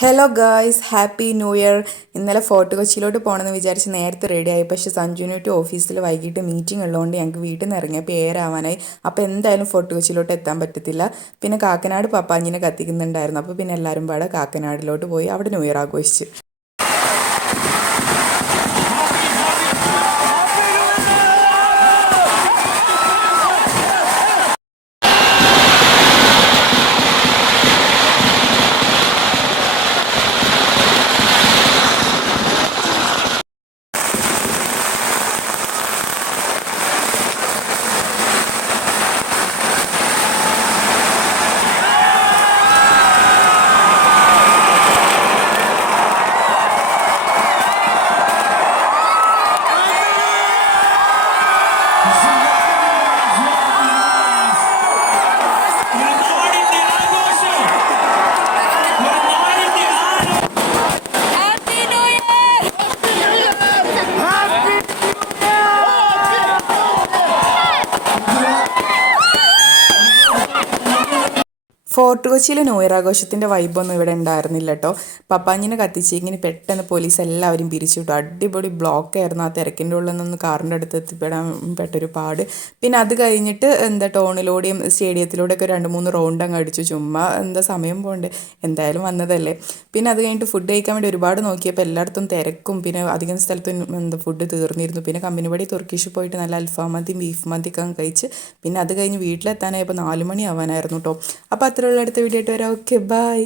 Hello guys, happy new year. ഇന്നലെ fort കൊച്ചിയിലോട്ട് പോകണമെന്ന് വിചാരിച്ച് നേരത്തെ റെഡിയായി. പക്ഷേ സഞ്ജുവിനായിട്ട് ഓഫീസിൽ വൈകിട്ട് മീറ്റിംഗ് ഉള്ളതുകൊണ്ട് ഞങ്ങൾക്ക് വീട്ടിൽ നിന്ന് ഇറങ്ങിയപ്പോൾ ഏരാവാനായി. അപ്പോൾ എന്തായാലും ഫോർട്ട് കൊച്ചിയിലോട്ട് എത്താൻ പറ്റത്തില്ല. പിന്നെ കാക്കനാട് പപ്പാഞ്ഞിനെ കത്തിക്കുന്നുണ്ടായിരുന്നു. അപ്പോൾ പിന്നെ എല്ലാവരും പാടെ കാക്കനാടിലോട്ട് പോയി അവിടെ ന്യൂ ഇയർ ആഘോഷിച്ച്. ഫോർട്ട് കൊച്ചിയിൽ ന്യൂ ഇയർ ആഘോഷത്തിൻ്റെ വൈബൊന്നും ഇവിടെ ഉണ്ടായിരുന്നില്ല കേട്ടോ. പപ്പാഞ്ഞിനെ കത്തിച്ച് ഇങ്ങനെ പെട്ടെന്ന് പോലീസ് എല്ലാവരും പിരിച്ചു വിട്ടു. അടിപൊളി ബ്ലോക്കായിരുന്നു. ആ തിരക്കിൻ്റെ ഉള്ളിൽ നിന്ന് കാറിൻ്റെ അടുത്ത് എത്തിപ്പെടാൻ പെട്ടൊരു പാട്. പിന്നെ അത് കഴിഞ്ഞിട്ട് ടൗണിലൂടെയും സ്റ്റേഡിയത്തിലൂടെയൊക്കെ 2-3 റൗണ്ട് അങ്ങ് അടിച്ചു. ചുമ്മാ സമയം പോകണ്ടേ, എന്തായാലും വന്നതല്ലേ. പിന്നെ അത് കഴിഞ്ഞിട്ട് ഫുഡ് കഴിക്കാൻ വേണ്ടി ഒരുപാട് നോക്കിയപ്പോൾ എല്ലായിടത്തും തിരക്കും. പിന്നെ അധികം സ്ഥലത്തും ഫുഡ് തീർന്നിരുന്നു. പിന്നെ കമ്പനിപടി തുർക്കിഷ് പോയിട്ട് നല്ല അൽഫാം മന്തി ബീഫ് മന്തിയൊക്കെ കഴിച്ച് പിന്നെ അത് കഴിഞ്ഞ് വീട്ടിലെത്താനായപ്പോൾ 4 മണി ആവാനായിരുന്നു കേട്ടോ. അപ്പോൾ അത്രയുള്ള അടുത്ത വീഡിയോ ആയിട്ട് വരാം. Okay, by.